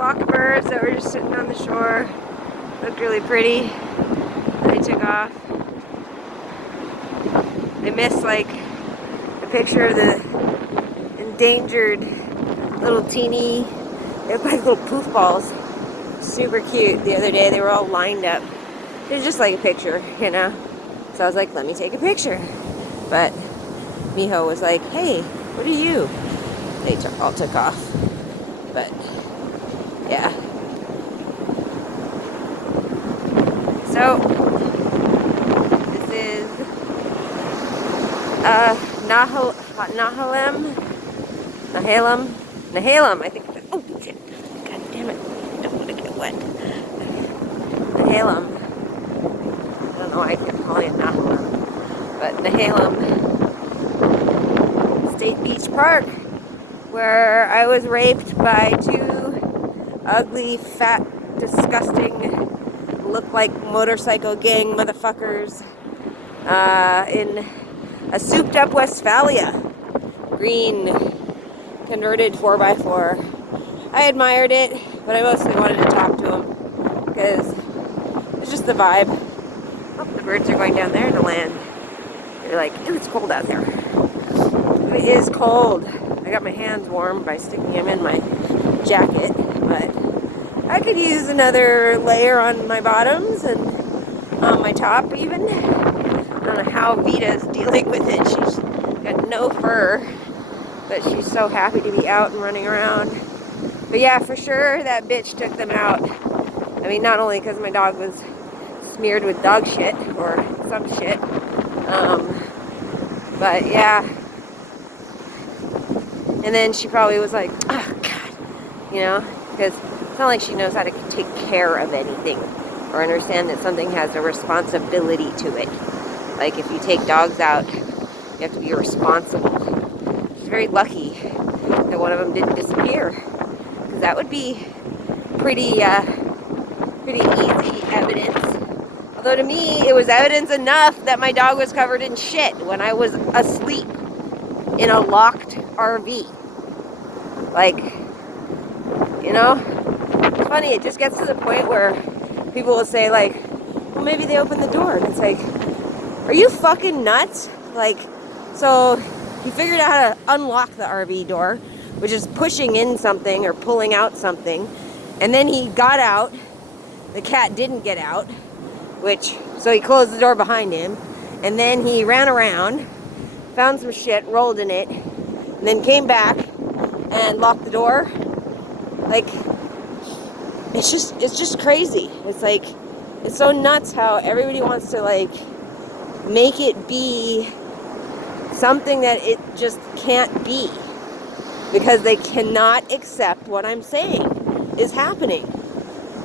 flock of birds that were just sitting on the shore. Looked really pretty. They took off. I missed like a picture of the endangered little teeny, they look like little poof balls. Super cute. The other day they were all lined up. It was just like a picture, you know. So I was like, let me take a picture. But Miho was like, hey, what are you? They all took off. But yeah. So this is Nahalem, I think. Oh shit! God damn it! I don't want to get wet. Nahalem. I don't know why I kept calling it Nahalem, but Nahalem State Beach Park, where I was raped by two ugly, fat, disgusting, look like motorcycle gang motherfuckers in a souped up Westphalia. Green, converted 4x4. I admired it, but I mostly wanted to talk to him because it's just the vibe. Oh, the birds are going down there to land. They're like, ew, it's cold out there. It is cold. I got my hands warm by sticking them in my jacket, but I could use another layer on my bottoms and on my top even. I don't know how Vita's dealing with it. She's got no fur, but she's so happy to be out and running around. But yeah, for sure that bitch took them out. I mean, not only because my dog was smeared with dog shit or some shit, but yeah. And then she probably was like, oh God, you know, because it's not like she knows how to take care of anything or understand that something has a responsibility to it. Like if you take dogs out, you have to be responsible. She's very lucky that one of them didn't disappear, because that would be pretty easy evidence. Although to me, it was evidence enough that my dog was covered in shit when I was asleep in a locked RV. Like, you know, it's funny, it just gets to the point where people will say like, well, maybe they opened the door, and it's like, are you fucking nuts? Like, so he figured out how to unlock the RV door, which is pushing in something or pulling out something, and then he got out. The cat didn't get out, so he closed the door behind him, and then he ran around, found some shit, rolled in it, and then came back and locked the door. Like, it's just crazy. It's like, it's so nuts how everybody wants to like make it be something that it just can't be, because they cannot accept what I'm saying is happening.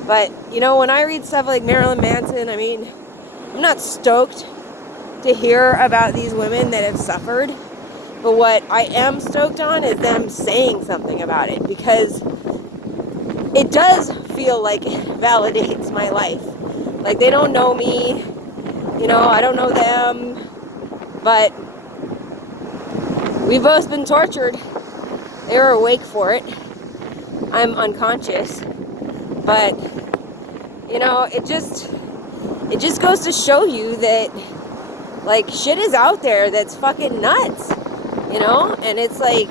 But, you know, when I read stuff like Marilyn Manson, I mean, I'm not stoked to hear about these women that have suffered. But what I am stoked on is them saying something about it, because it does feel like it validates my life. Like, they don't know me, you know, I don't know them, but we've both been tortured. They were awake for it. I'm unconscious. But, you know, it just goes to show you that, like, shit is out there that's fucking nuts, you know? And it's like,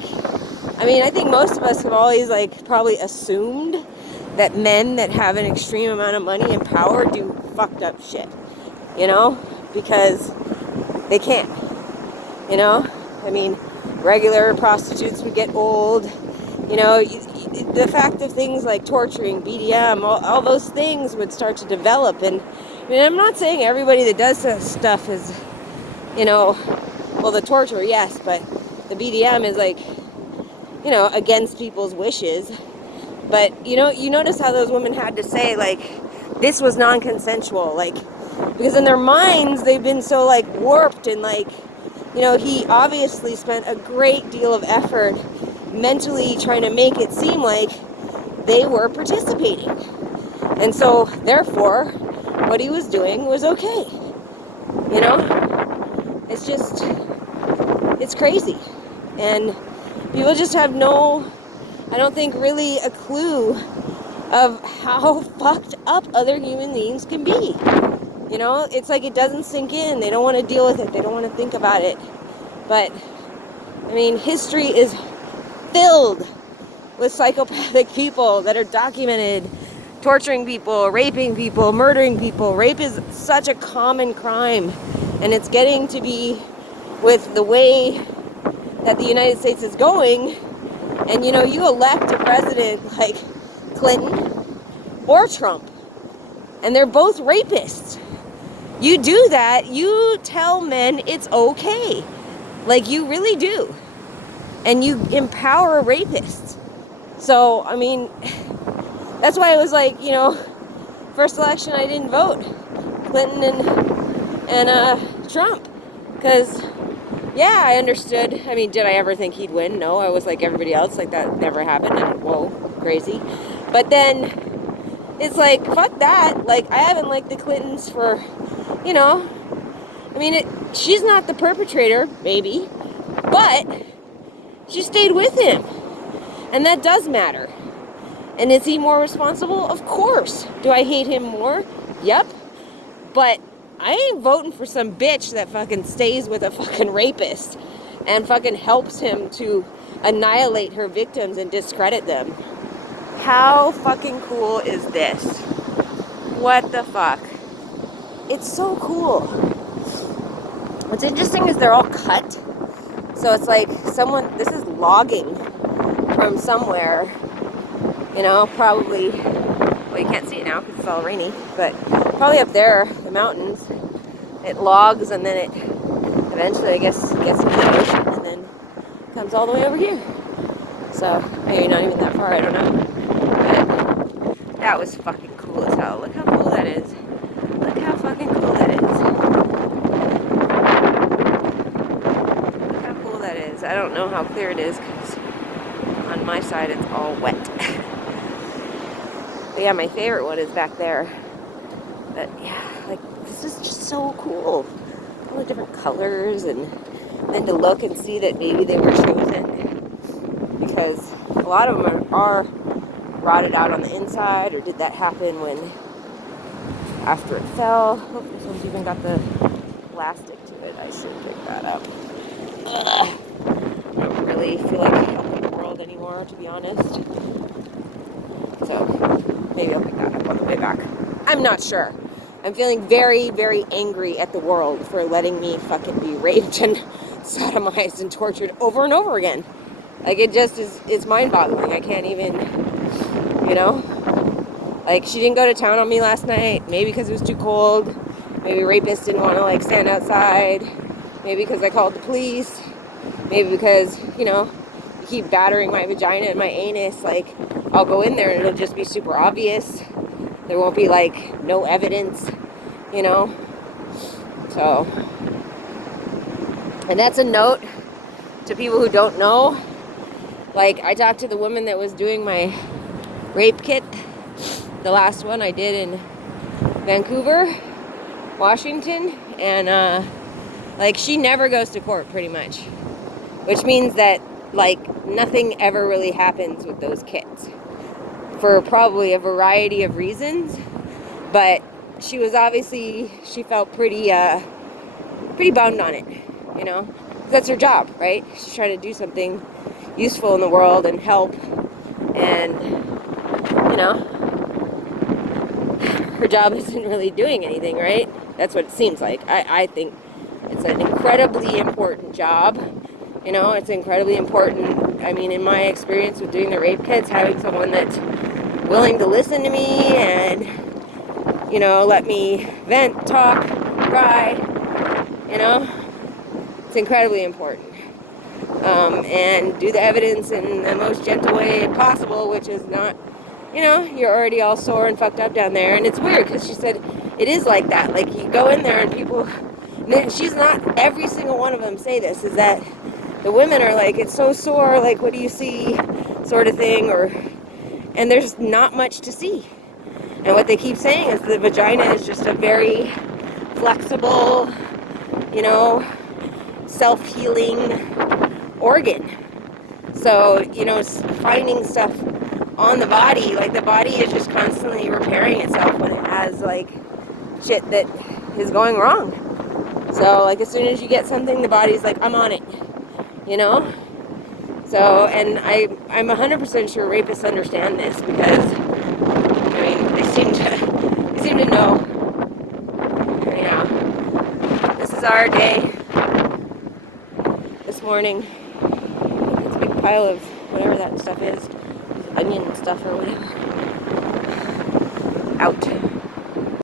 I mean, I think most of us have always, like, probably assumed that men that have an extreme amount of money and power do fucked up shit, you know? Because they can't, you know? I mean, regular prostitutes would get old, you know, the fact of things like torturing, BDM, all those things would start to develop. And I mean, I'm not saying everybody that does that stuff is, you know, well, the torture, yes, but the BDM is like, you know, against people's wishes. But, you know, you notice how those women had to say, like, this was non-consensual, like, because in their minds, they've been so, like, warped, and, like, you know, he obviously spent a great deal of effort mentally trying to make it seem like they were participating. And so, therefore, what he was doing was okay. You know? It's just, it's crazy. And people just have no, I don't think, really a clue of how fucked up other human beings can be. You know, it's like it doesn't sink in. They don't want to deal with it. They don't want to think about it. But, I mean, history is filled with psychopathic people that are documented torturing people, raping people, murdering people. Rape is such a common crime, and it's getting to be, with the way that the United States is going, and you know, you elect a president like Clinton or Trump, and they're both rapists. You do that, you tell men it's okay. Like, you really do. And you empower rapists. So, I mean, that's why it was like, you know, first election I didn't vote Clinton and Trump. Because, yeah, I understood. I mean, did I ever think he'd win? No, I was like everybody else. Like, that never happened. And, whoa, crazy. But then, it's like, fuck that. Like, I haven't liked the Clintons for, you know, I mean, she's not the perpetrator, maybe, but she stayed with him. And that does matter. And is he more responsible? Of course. Do I hate him more? Yep. But I ain't voting for some bitch that fucking stays with a fucking rapist and fucking helps him to annihilate her victims and discredit them. How fucking cool is this? What the fuck? It's so cool. What's interesting is they're all cut. So it's like someone, this is logging from somewhere, you know, probably, well, you can't see it now because it's all rainy, but probably up there, the mountains, it logs and then it eventually, I guess, gets into the ocean and then comes all the way over here. So, maybe not even that far, I don't know. But that was fucking cool as hell. Look how cool that is. Look how fucking cool that is. Look how cool that is. I don't know how clear it is because on my side it's all wet. But yeah, my favorite one is back there. But yeah, like, this is just so cool. All the different colors, and then to look and see that maybe they were chosen because a lot of them are rotted out on the inside, or did that happen when after it fell? Oh, this one's even got the plastic to it. I should pick that up. Ugh. I don't really feel like helping the world anymore, to be honest. So maybe I'll pick that up on the way back. I'm not sure. I'm feeling very, very angry at the world for letting me fucking be raped and sodomized and tortured over and over again. Like, it just is, it's mind-boggling. I can't even, you know? Like, she didn't go to town on me last night. Maybe because it was too cold. Maybe rapists didn't want to, like, stand outside. Maybe because I called the police. Maybe because, you know, you keep battering my vagina and my anus. Like, I'll go in there and it'll just be super obvious. There won't be, like, no evidence, you know? So, and that's a note to people who don't know. Like, I talked to the woman that was doing my rape kit. The last one I did in Vancouver, Washington. And, like, she never goes to court, pretty much. Which means that, like, nothing ever really happens with those kits. For probably a variety of reasons. But she was obviously, she felt pretty bummed on it, you know? That's her job, right? She's trying to do something useful in the world and help. And, you know, her job isn't really doing anything, right? That's what it seems like. I think it's an incredibly important job. You know, it's incredibly important. I mean, in my experience with doing the rape kits, having someone that's willing to listen to me and, you know, let me vent, talk, cry, you know, it's incredibly important. And do the evidence in the most gentle way possible, which is not, you know, you're already all sore and fucked up down there. And it's weird because she said it is like that. Like, you go in there and people, and she's not, every single one of them say this, is that the women are like, it's so sore, like, what do you see, sort of thing, or, and there's not much to see. And what they keep saying is the vagina is just a very flexible, you know, self-healing organ. So, you know, finding stuff on the body. Like, the body is just constantly repairing itself when it has, like, shit that is going wrong. So, like, as soon as you get something, the body's like, I'm on it, you know? So, and I'm 100% sure rapists understand this, because, I mean, they seem to know. Anyhow, this is our day. This morning, it's a big pile of whatever that stuff is, onion stuff or whatever, out.